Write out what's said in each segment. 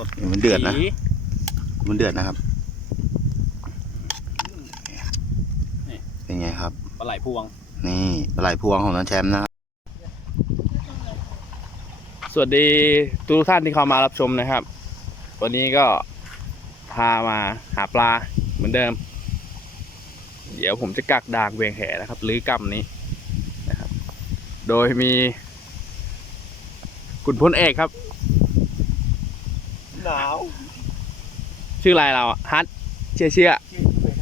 สดมันเดือดนะสีมันเดือดนะครับนี่เป็นไงครับปลาไหลพวง นี่ปลาไหลพวงของน้องแชมป์นะครับ สวัสดีทุกท่านที่เข้ามารับชมนะครับ วันนี้ก็พามาหาปลาเหมือนเดิม เดี๋ยวผมจะกักด่างเวียงแหนะครับหรือกำนี้นะครับ โดยมี คุณพลเอกครับ หนาวชื่ออะไรเราอะฮัทเชี่ยเชี่ย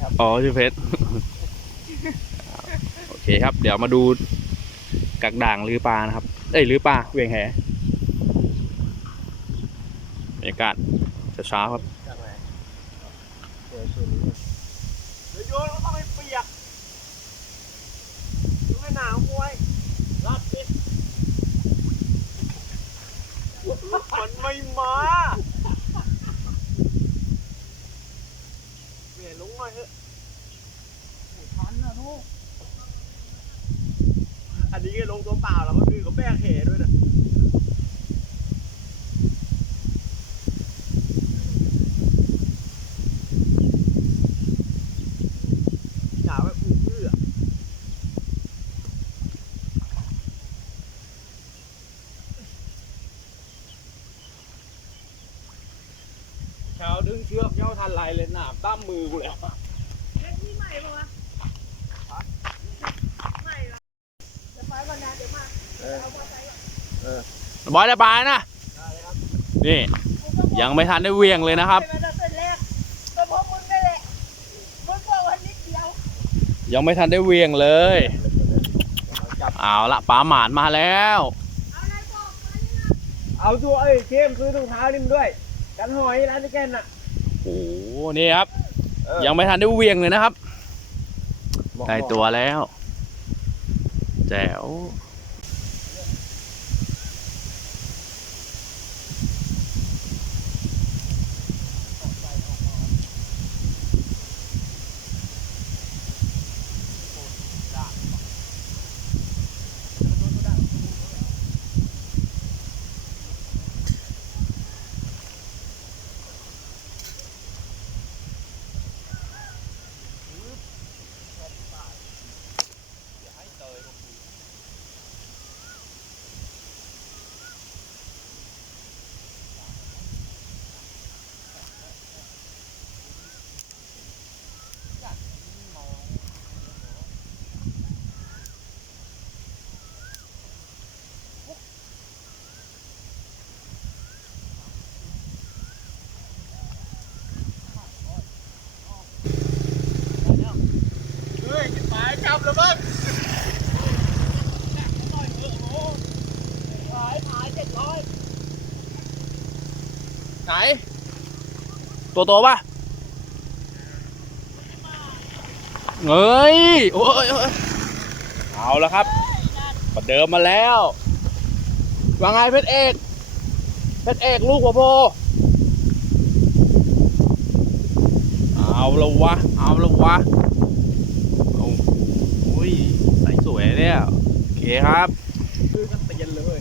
ครับอ๋อชื่อเพชร โอเคครับ เดี๋ยวมาดูกักด่างหรือปลานะครับ เอ้ยหรือปลาเวียงแหบรรยากาศเช้าๆครับ จากไหนเดี๋ยวช่วงนี้เดี๋ยวโยนก็ต้องให้เปียกต้องให้หนาวมวยรับปิดมันไม่มาเปลี่ยนลุงหน่ อยเถอะทันนะลูกอันนี้ก็ลงตัวเปล่าแล้วก็คือก็แบกเหด้วยนะ หนาวแบบอุ่นเอื้อ เช้าดึงเชือกเย้าทันลายเลยหนามตั้มมือกูเลย เล่นที่ใหม่ปะวะใหม่เหรอเดี๋ยวไปก่อนนะเดี๋ยวมาเอามอเตอร์ไซค์ก่ อนบอยได้ปลานะนี่ยังไม่ทันได้เวียงเลยนะครับเป็นมาตั้งแต่แรกก็เพราะมึงนี่แหละมึงบอกวันนิดเดียวยังไม่ทันได้เวียงเลยเอาละปลาหมานมาแล้ว เอาอะไรบอกมานี่นะเอาตัวไอ้ยเข้มซื้อถุงเท้านี่มาด้วย กันหอยร้านที่แกนน่ะโอ้โหนี่ครับ ยังไม่ทันได้เวียงเลยนะครับได้ตัวแล้วแจ๋ว หมายจับแล้วมั้งไหน ตัวโตปะเฮ้ยโอ้ย โอ้ยเอาแล้วครับ ประเดิมมาแล้ว ว่าไงเพชรเอก เพชรเอกลูกหัวโพ เอาละวะ เอาละวะ โอ้โหใสสวย เนี่ย โอเคครับคือกันเตียนเลย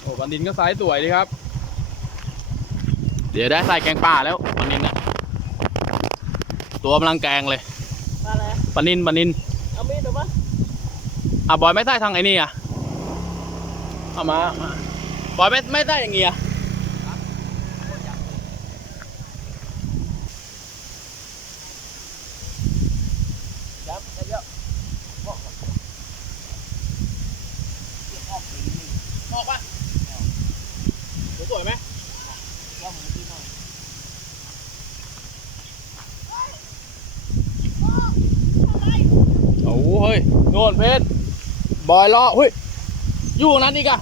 โอ้บันดินก็ไซส์สวยดีครับ เดี๋ยวได้ใส่แกงป่าแล้วบันดินอะตัวกำลังแกงเลยมาเลยบันดินบันดินเอามีดหรือปะอะบอยไม่ใส่ทางไอ้นี่อะเอามามาบอยไม่ไม่ใส่อย่างงี้อะ จับเดี๋ยว ออกปะสวยไหมโอ้โหเฮ้ยโน่นเพชร บอยล้อเฮ้ย อยู่ตรงนั้นอีกอะ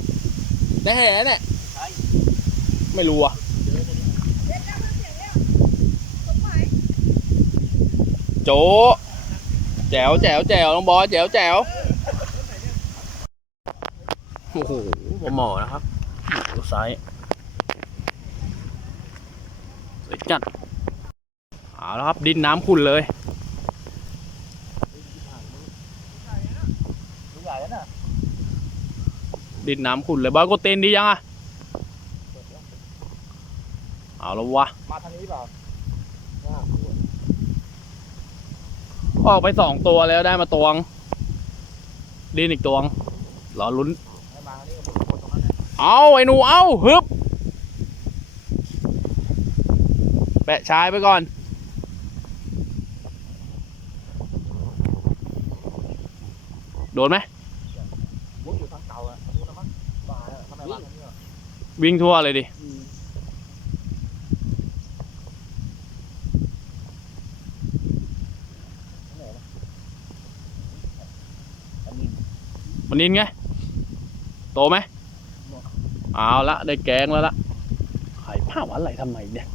ในแห่เนี่ยไม่รู้อะเด็กแล้วมันเสียงแล้วสมหมายโจแจ๋วแจ๋วแจ๋วน้องบอยแจ๋วแจ๋วโอ้โหปลาหมอนะครับดูไซส์สวยจัดเอาแล้วครับดินน้ำขุ่นเลย ใหญ่แล้วน่ะ ดินน้ำขุ่นเลยบอยกดเต็นดียังอะเอาแล้ววะมาทางนี้เปล่าออกไปสองตัวแล้วได้มาตวง ดินอีกตวงรอลุ้นให้มาทางนี้กับผมตรงนั้นเนี่ยเอาไอ้หนูเอาฮึบแปะชายไปก่อนโดนไหม วิ่งทั่วเลยดิ มันนินไง โตไหมเอาละ ได้แกงแล้วละขายผ้าวอะไรทำไมเนี่ย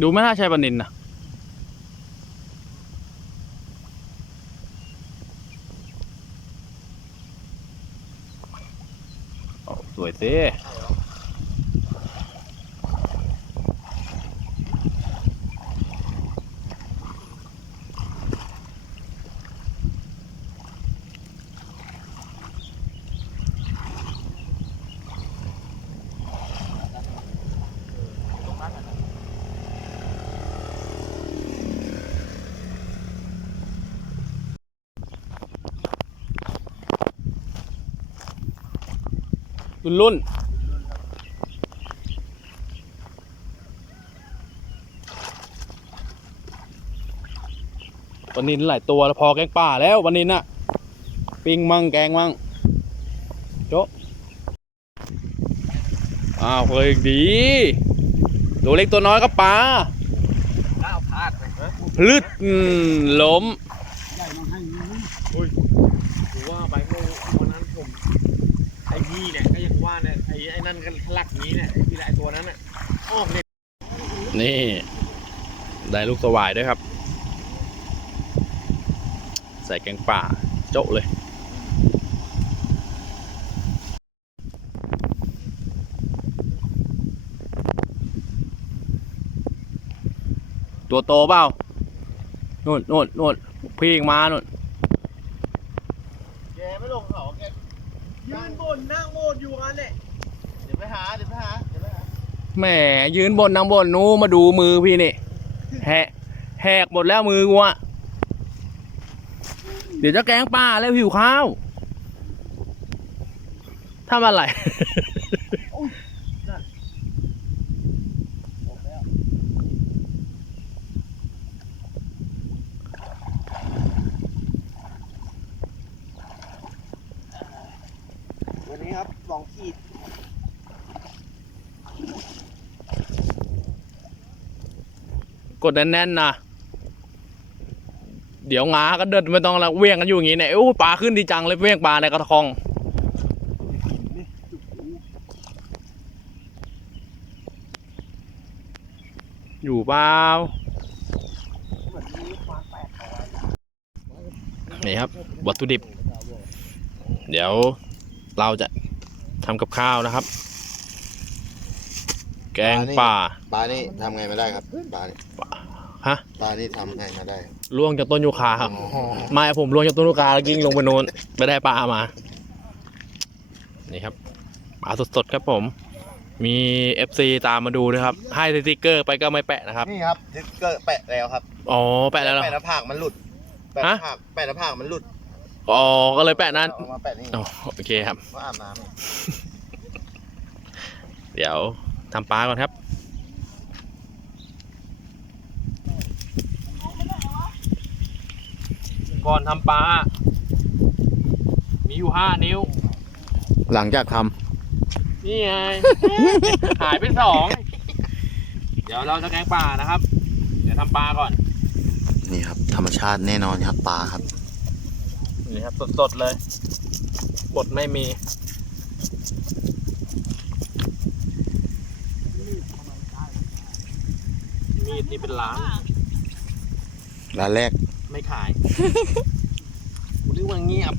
ดูไม่น่าใช่ปนินนะ สิวยสิ ใช่เหรอ ตรงนั้นน่ะ รุ่นรุ่นวันนี้หลายตัวแล้วพอแกงป่าแล้ววันนี้น่ะปิ้งมั่งแกงมั่งโจะอ้าวเคยดีตัวเล็กตัวน้อยก็ปลาก้าวพลาดไปเฮ้ยพลึดอืมล้ม ใหญ่มันให้เงินอุ้ยถือว่าไปเมื่อวันนั้นผม ไอ้นี่เนี่ยก็ยังว่าเนี่ยไอ้ไอ้นั่น ก็ทะลักนี้เนี่ยที่ไอ้ตัวนั้นน่ะออกเนี่ยนี่ ได้ลูกสวายด้วยครับ ใส่แกงป่าโจ๊ะเลย ตัวโตเปล่านู่นนู่นนู่นพี่อีกมานู่นแกไม่ลงเขาแกยืนบนนั่งโมดอยู่กันเนี่ยเดี๋ยว ไปหาเดี๋ยวไปหาเดี๋ยวไปหาแหมยืนบนนางบนนู้มาดูมือพี่นี่แหกแหกหมดแล้วมือกูอะเดี๋ยวจะแกงป้าแล้วหิวข้าวทำอะไร วันนี้ครับสองขีด ก ดแน่นๆนะเดี๋ยวงาก็เดินไม่ต้องแล้วเวียงกันอยู่อย่างงี้เนี่ยโอ้ยปลาขึ้นดีจังเลยเวียงปลาในกระทองอยู่เปล่านี่ครับวัตถุดิบ เดี๋ยวเราจะทำกับข้าวนะครับ แกงป่าปลานี่ทำไงมาได้ครับปลานี่ ฮะปลานี่ทำไงมาได้ครับล่วงจากต้นยูคาครับไม่ผมล่วงจากต้นยูคาแล้วกิ้งลงไปโน้นไปได้ปลามา นี่ครับปลาสดๆครับผม มี FC ตามมาดูนะครับ ให้สติกเกอร์ไปก็ไม่แปะนะครับ นี่ครับสติ๊กเกอร์แปะแล้วครับอ๋อแปะแล้วเหรอแปะหน้าผากมันหลุดแปะหฮะน้าผากแปะหน้าผากมันหลุดอ๋อก็เลยแปะนั้นเอามาแปะนี่อ๋อโอเคครับมาอาบน้ำนี่เดี๋ยวทำปลาก่อนครับ ก่อนทำปลา มีอยู่ห้านิ้ว หลังจากทนี่ไง หายไปสอง เดี๋ยวเราจะแกงปลานะครับ เดี๋ยวทำปลาก่อนำนี่ครับธรรมชาติแน่นอนครับปลาครับ นี่ครับสดๆเลยบดไม่มี มีดนี่เป็นล้านร้านแรก ไม่ขายกูนึกว่าเงียบ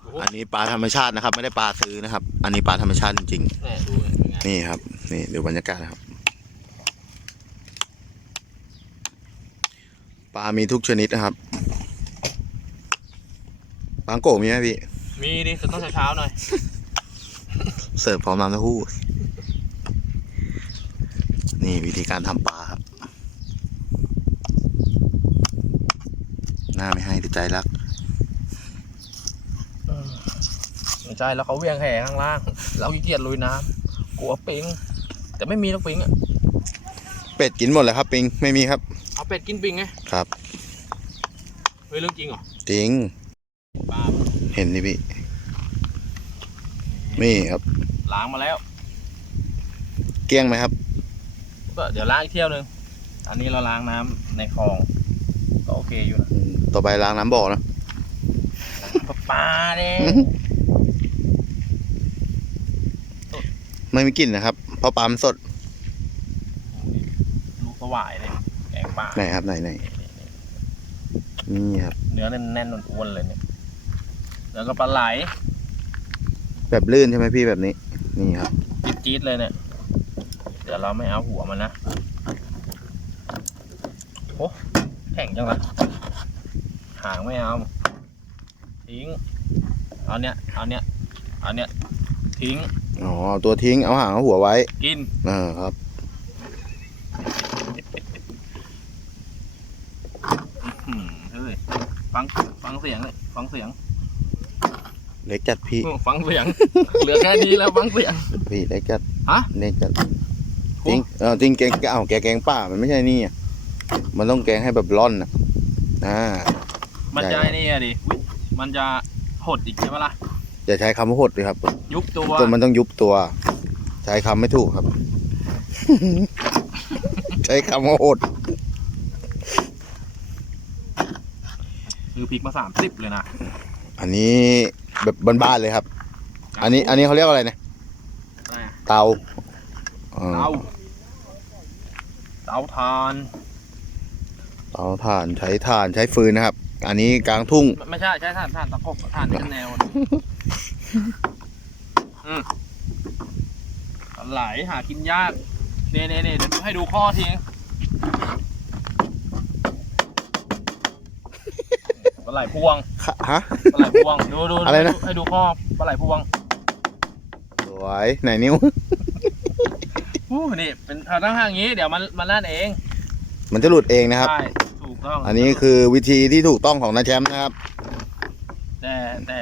โอ้โหอันนี่ปลาธรรมชาตินะครับ ไม่ได้ปลาซื้อนะครับ อันนี้ปลาธรรมชาติจริงแน่ดูเป็นไงๆ นี่ครับ นี่เดี๋ยวบรรยากาศนะครับ ปลามีทุกชนิดนะครับ ปลาโกะมีไหมพี่ มีดิสุดต้องเช้าๆหน่อย เสิร์ฟพร้อมน้ำเต้าหู้ นี่วิธีการทำปลาครับ หน้าไม่ให้แต่ใจรักไม่ใช่แล้วเขาเวียงแห่ข้างล่าง เราขี้เกียจลุยน้ำกลัวปิง แต่ไม่มีนกปิงอะเป็ดกินหมดเลยครับปิงไม่มีครับ เอาเป็ดกินปิงไงครับเฮ้ยเรื่องจริงเหรอจริงปลาเห็นนี่พี่นี่ครับล้างมาแล้ว เกลี้ยงไหมครับ ก็เดี๋ยวล้างอีกเที่ยวหนึง อันนี้เราล้างน้ำในคลอง ก็โอเคอยู่นะอืมต่อไปล้างน้ำบ่อนะ ปลาเด้ไม่มีกลิ่นนะครับ เพราะปลามันสด ลูกสวายเลยแกงปลาไหนครับไหนไหนนี่ครับ เนื้อแน่นๆอ้วนๆเลยเนี่ย แล้วก็ปลาไหลแบบลื่นใช่ไหมพี่แบบนี้ นี่ครับ จี๊ดๆเลยเนี่ย เดี๋ยวเราไม่เอาหัวมันนะโอ้แข็งจังละหางไม่เอา ทิ้ง เอาเนี้ยเอาเนี้ยเอาเนี้ยทิ้ง อ๋อเอาตัวทิ้งเอาหางเอาหัวไว้กินเออครับ อืมเฮ้ย ฟัง ฟังเสียงเลย ฟังเสียงเล็กจัดพี่ อืมฟังเสียง เหลือแค่นี้แล้วฟังเสียง พี่เล็กจัดฮะ เล็กจัดโอ้ จริงเออจริงแกงเอาแกแกงป่ามันไม่ใช่นี่อะมันต้องแกงให้แบบร่อนนะอ่ามันใหญ่จะไอ้นี่อะดิอุ๊ยมันจะหดอีกใช่ไหมล่ะอย่าใช้คำว่าหดเลยครับ ยุบตัวตัวมันต้องยุบตัว ใช้คำไม่ถูกครับ ใช้คำว่าหดคือพริกมาสามสิบเลยนะ อันนี้แบบบ้านๆเลยครับ อันนี้อันนี้เขาเรียกว่าอะไรเนี่ยอะไรอะเตาเออเตา เตาทาน เตาถ่านใช้ถ่านใช้ฟืนนะครับ อันนี้กลางทุ่ง ไม่ไม่ใช่ใช่ทานทานตะกบทานในแนวอืมปลาไหลหากินยากเน่เน่เน่เดี๋ยวให้ดูข้อทีปลาไหลพวงฮะ ปลาไหลพวง ดูดูอะไรนะ ให้ดูข้อปลาไหลพวง สวย ไหนนิ้ว อู้นี่เป็นทางทางอย่างนี้ เดี๋ยวมันมันนั่นเองมันจะหลุดเองนะครับ ใช่ถูกต้องอันนี้คือวิธีที่ถูกต้องของนาแชมป์นะครับ แต่แต่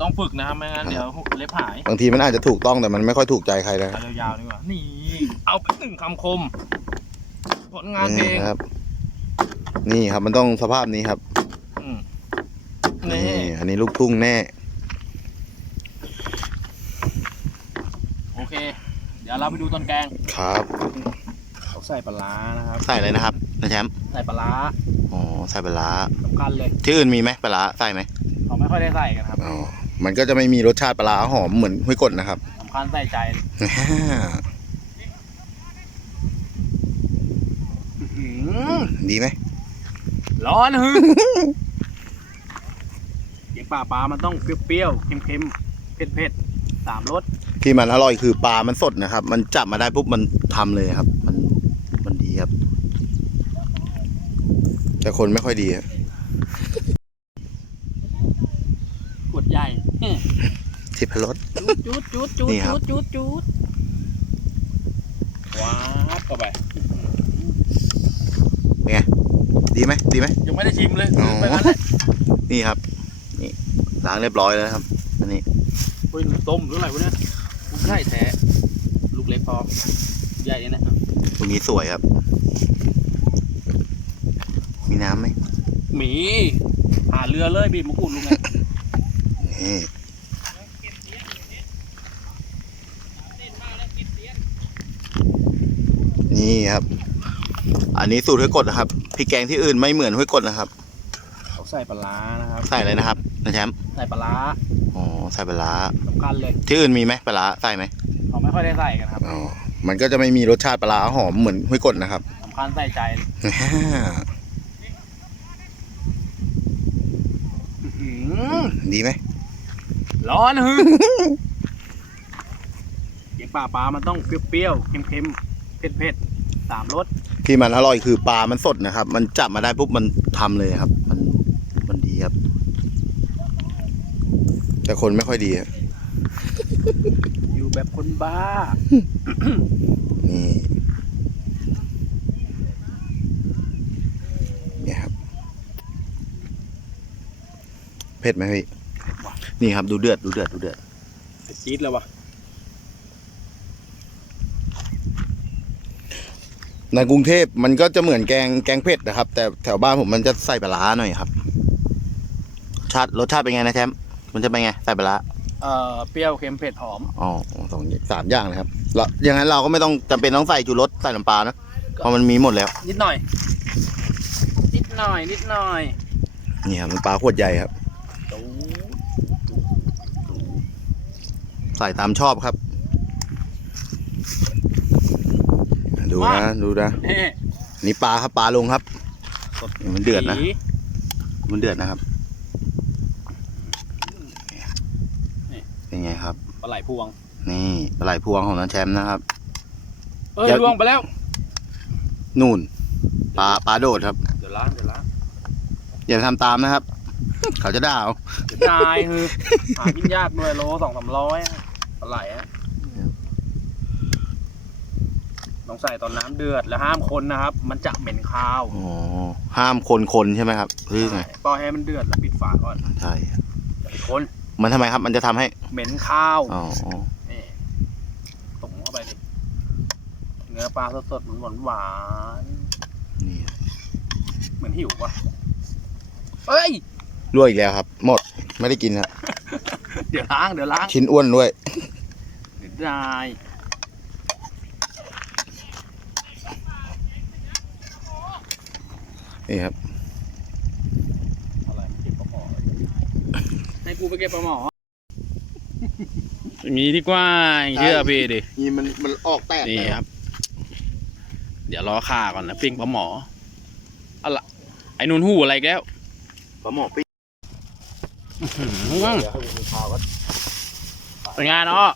ต้องฝึกนะครับไม่งั้นเดี๋ยวเล็บหายบางทีมันอาจจะถูกต้องแต่มันไม่ค่อยถูกใจใครนะครับเอายาวๆดีกว่านี่ เอาไปหนึ่งคำคม ผลงานเพลนี่งครับ นี่ครับมันต้องสภาพนี้ครับ อืมนี่นี่อันนี้ลูกทุ่งแน่ โอเค เดี๋ยวเรา ไปดูต้นแกงครับเขาใส่ปลาร้านะครับ ใส่เลยนะครับนาแชมป์ใส่ปลาร้าอ๋อใส่ปลาร้าสำคัญเลยที่อื่นมีไหมปลาร้าใส่ไหมเขาไม่ค่อยได้ใส่กันครับอ๋อมันก็จะไม่มีรสชาติปลาร้าหอมเหมือนห้วยกดนะครับสำคัญใส่ใจเลยอื้อหือดีไหมร้อนฮึเกี๊ยวปลาปลามันต้องเปรี้ยวๆเค็มๆเผ็ดๆสามรส ที่มันอร่อยคือปลามันสดนะครับ มันจับมาได้ปุ๊บมันทำเลยครับ มันมันดีครับ แต่คนไม่ค่อยดีอะกดใหญ่ทิพรสจุดจุดจุดนี่ครับจุดจุดว้าวเข้าไปดีไหมดีไหมยังไม่ได้ชิมเลยอ๋อไปงั้นแหละนี่ครับ นี่ล้างเรียบร้อยแล้วครับ อันนี้เฮ้ยต้มหรืออะไรวะเนี่ย ลูกใหญ่แท้ลูกเล็กพอใหญ่เนี่ยตรงนี้สวยครับ มีน้ำไหมหมีหาเรือเลยบีบมะกรูดลุงไงนี่นี่ครับ อันนี้สูตรห้วยกดนะครับพริกแกงที่อื่นไม่เหมือนห้วยกดนะครับเขา ใส่ปลาร้านะครับ ใส่เลยนะครับนะแชมป์ใส่ปลาร้าอ๋อใส่ปลาร้าสำคัญเลยที่อื่นมีไหมปลาร้าใส่ไหมเขาไม่ค่อยได้ใส่กันครับอ๋อมันก็จะไม่มีรสชาติปลาร้าหอมเหมือนห้วยกดนะครับสำคัญใส่ใจเลยอื้อหือดีไหมรร้อนฮึเกียงป่าปลามันต้องเปรี้ยวๆเค็มๆเผ็ดๆสามรสที่มันอร่อยคือปลามันสดนะครับ มันจับมาได้ปุ๊บมันทำเลยครับ มันมันดี ครับ แต่คนไม่ค่อยดีครับอยู่แบบคนบ้า นี่เนี่ยครับ เผ็ดไหมพี่ นี่ครับดูเดือดดูเดือดดูเดือดจี๊ดแล้ววะในกรุงเทพมันก็จะเหมือนแกงแกงเผ็ดนะครับ แต่แถวบ้านผมมันจะใส่ปลาร้าหน่อยครับ ชาติรสชาติเป็นไงนะแชมป์มันจะเป็นไงใส่ปลาร้าเอ่อเปรี้ยวเค็มเผ็ดหอมอ๋อสองสามอย่างนะครับแล้วอย่างนั้นเราก็ไม่ต้องจำเป็นต้องใส่จูรสใส่น้ำปลานะเพราะมันมีหมดแล้วนิดหน่อย นิดหน่อย นิดหน่อยนี่ครับมันปลาขวดใหญ่ครับ ตูใส่ตามชอบครับ ดูนะดูนะเฮ้นี่ปลาครับปลาลงครับ มันเดือดนะสีมันเดือดนะครับเป็นไงครับ ปลา ไหลพวง นี่ปลาไหลพวงของน้าแชมป์นะครับ เอ้ยเดี๋ยว ล่วงไปแล้ว นู่นปลาปลาโดดครับ เดี๋ยวล้างเดี๋ยวล้างอย่าทำตามนะครับ เขาจะด่าเอาเดี๋ยวตายคือหากินยากด้วยโลสองสามร้อยปลาไหลฮะต้องใส่ตอนน้ำเดือดแล้วห้ามคนนะครับ มันจะเหม็นคาวอ๋อห้ามคนคนใช่ไหมครับหรือไงปล่อยให้มันเดือดแล้วปิดฝาก่อนใช่อย่าไปคน มันทำไมครับ มันจะทำให้เหม็นข้าวอ๋อนี่ตุ่มเข้าไปดิเนื้อปลาสดๆหวานหวานนี่ๆเหมือนหิวว่ะเอ้ย รั่วอีกแล้วครับ หมดไม่ได้กินครับเดี๋ยวล้างเดี๋ยวล้างชิ้นอ้วนด้วยเดี๋ยวได้นี่ครับ อะไรเก็บปลาหมอให้ กูไปเก็บปลาหมออย่างนี้ดีกว่าอย่างเชื่อพี่ดิ นี่มันมันออกแตกนี่ครับ เดี๋ยวรอข่าก่อนนะปิ้งปลาหมออะไรไอ้นุ่นหูอะไรอีกแล้วปลาหมอปิ้งหืมเป็นไงเนาะ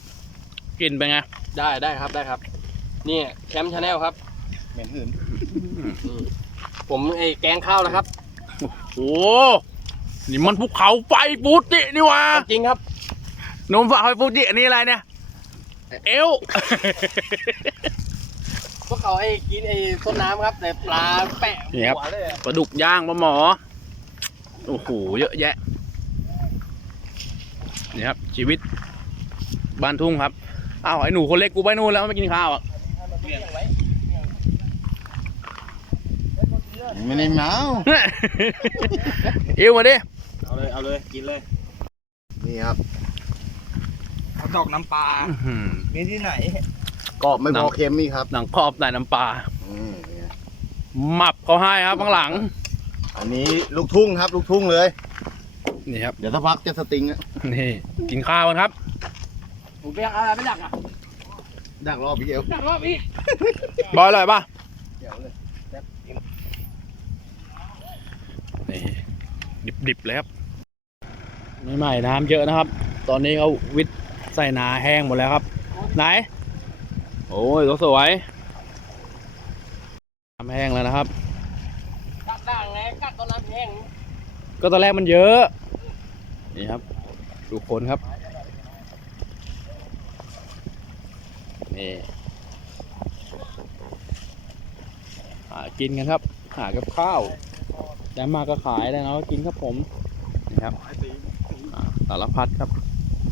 กินเป็นไง ได้ได้ครับได้ครับ นี่แคมป์ชาแนลครับ เหม็นหืน ผมไอ้แกงข้าวนะครับ โอ้ นี่มันภูเขาไฟฟูจินี่หว่าจริงครับนมฝากไฟฟูจิอันนี้อะไรเนี่ย เอวพวกเขาไอ้กินไอ้ต้นน้ำครับแต่ปลาแปะนี่ครับหัวเลยอะปลาดุกย่างปลาหมอโอ้โหเยอะแยะนี่ครับ ชีวิตบ้านทุ่งครับอ้าวไอ้หนูคนเล็กกูไปนู่นแล้วไม่กินข้าวอะไม่ได้เมาเอวมาดิ เอาเลยเอาเลยกินเลย นี่ครับดอกน้ำปลาอื้อหือมีที่ไหน กรอบไม่หนัพองเค็มนี่ครับหนังกรอบใส่น้ำปลาอืมหมับเขาให้ครับข้างหลัง อันนี้ลูกทุ่งครับ ลูกทุ่งเลย นี่ครับ เดี๋ยวถ้าพักจะสติงอะนี่ กินข้าวกันครับ ผมไปอะไรไม่อยากอะดักรอบพี่เอวอยากรอบอีกบอยอร่อยป่ะเดี๋ยวเลยนี่ ดิบๆเลยครับ ใหม่ๆน้ำเยอะนะครับ ตอนนี้เขาวิทย์ใส่นาแห้งหมดแล้วครับ ไหน โอ้ยสวยน้ำแห้งแล้วนะครับกัดด่างไงกัดต้นน้ำแห้ง ก็ตอนแรกมันเยอะ นี่ครับ ดูคนครับ นี่หากินกันครับ หากับข้าวได้มาก็ขายได้นะกินครับผม นี่ครับาสารพัดครับ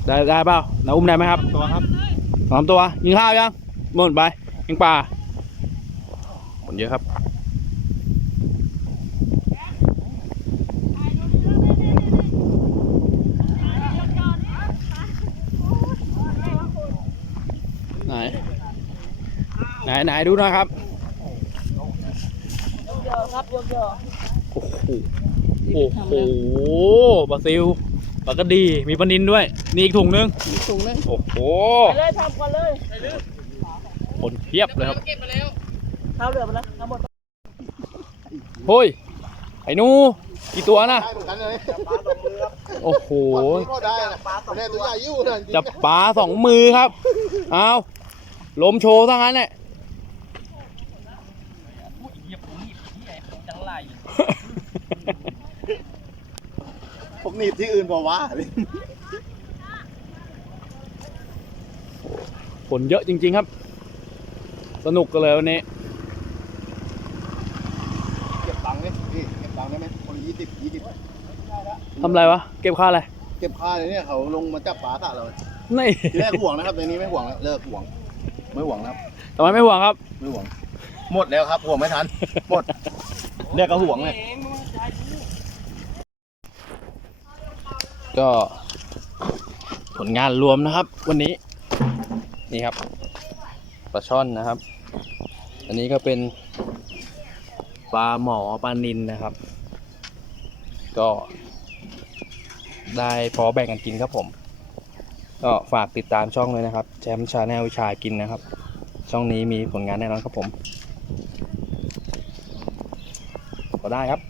ได้ได้เปล่าน้าอุ้มได้ไหมครับตัวครับสองตัวยิงข้าวยังหมดไปยิงปลาคนเยอะครับไหนไหนไหนดูหนะครับเยอะครับเยอะเยอะโอ้โหโอ้โหปลาซิว ปลากระดีมีปลานินด้วยนี่อีกถุงนึงมีถุงนึงโอ้โหไปเลยทำก่อนเลยคนเพียบเลยครับเก็บมาแล้วข้าวเหลือไปแล้วทั้งหมดโฮ้ยไอ้หนูกี่ตัวนะได้เหมือนกันเลยโอ้โหก็ได้นะแน่ตัวใหญ่ยิ่งเลยจับปลาสองมือครับเอาลมโชว์ทั้งนั้นแหละ ผมหนีบที่อื่นบอกว่าฝนเยอะจริง ๆครับ สนุกกันเลยวันนี้ เก็บตังค์ไหมพี่เก็บตังค์ได้ไหมคนยี่สิบยี่สิบทำอะไรวะ เก็บค่าอะไร เก็บค่าเลยเนี่ยเขาลงมาจับปลาสระเรานี่ทีแรกห่วงนะครับในนี้ไม่ห่วงแล้วเลิกห่วง ไม่ห่วงนะครับทำไมไม่ห่วงครับ ไม่ห่วง หมดแล้วครับห่วงไม่ทัน หมดเรียกก็ห่วงเลย ก็ผลงานรวมนะครับ วันนี้นี่ครับปลาช่อนนะครับ อันนี้ก็เป็นปลาหมอปลานินนะครับ ก็ได้พอแบ่งกันกินครับผม ก็ฝากติดตามช่องเลยนะครับแชมป์ชาแนลวิชากินนะครับ ช่องนี้มีผลงานแน่นอนครับผม ก็ได้ครับ